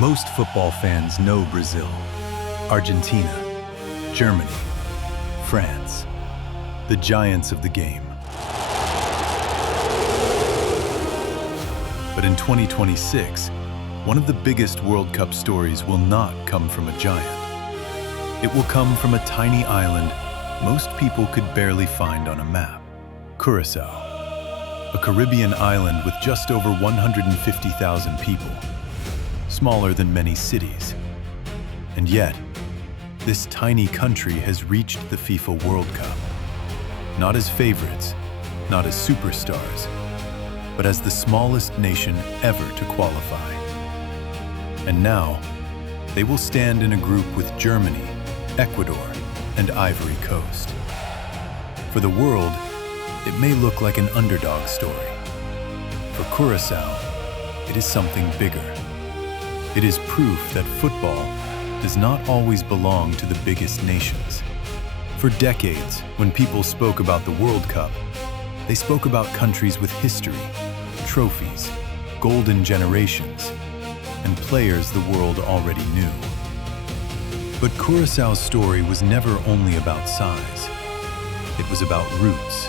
Most football fans know Brazil, Argentina, Germany, France, the giants of the game. But in 2026, one of the biggest World Cup stories will not come from a giant. It will come from a tiny island most people could barely find on a map, Curaçao, a Caribbean island with just over 150,000 people, smaller than many cities. And yet, this tiny country has reached the FIFA World Cup, not as favorites, not as superstars, but as the smallest nation ever to qualify. And now, they will stand in a group with Germany, Ecuador, and Ivory Coast. For the world, it may look like an underdog story. For Curaçao, it is something bigger. It is proof that football does not always belong to the biggest nations. For decades, when people spoke about the World Cup, they spoke about countries with history, trophies, golden generations, and players the world already knew. But Curaçao's story was never only about size. It was about roots.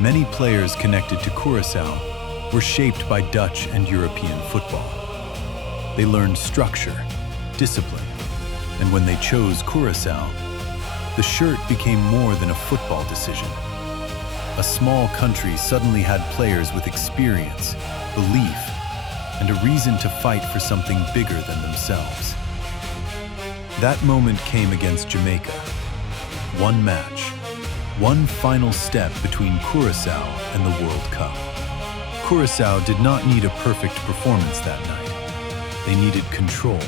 Many players connected to Curaçao were shaped by Dutch and European football. They learned structure, discipline, and when they chose Curaçao, the shirt became more than a football decision. A small country suddenly had players with experience, belief, and a reason to fight for something bigger than themselves. That moment came against Jamaica. One match, one final step between Curaçao and the World Cup. Curaçao did not need a perfect performance that night. They needed control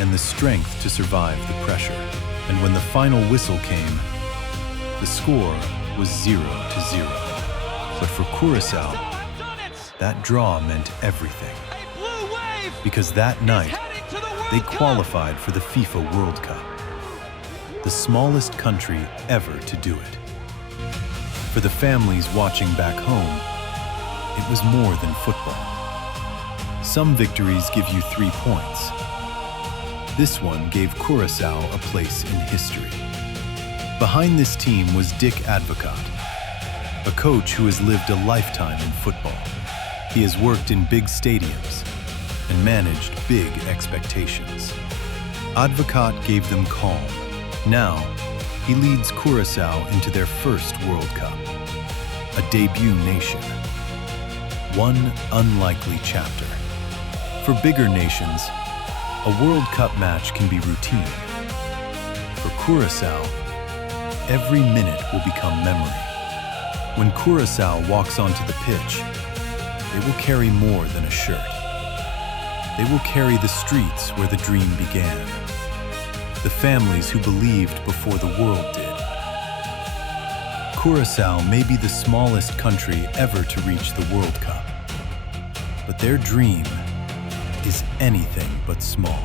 and the strength to survive the pressure. And when the final whistle came, the score was 0-0. But for Curaçao, that draw meant everything. Because that night, they qualified for the FIFA World Cup, the smallest country ever to do it. For the families watching back home, it was more than football. Some victories give you 3 points. This one gave Curaçao a place in history. Behind this team was Dick Advocaat, a coach who has lived a lifetime in football. He has worked in big stadiums and managed big expectations. Advocaat gave them calm. Now, he leads Curaçao into their first World Cup, a debut nation. One unlikely chapter. For bigger nations, a World Cup match can be routine. For Curaçao, every minute will become memory. When Curaçao walks onto the pitch, they will carry more than a shirt. They will carry the streets where the dream began, the families who believed before the world did. Curaçao may be the smallest country ever to reach the World Cup, but their dream is anything but small.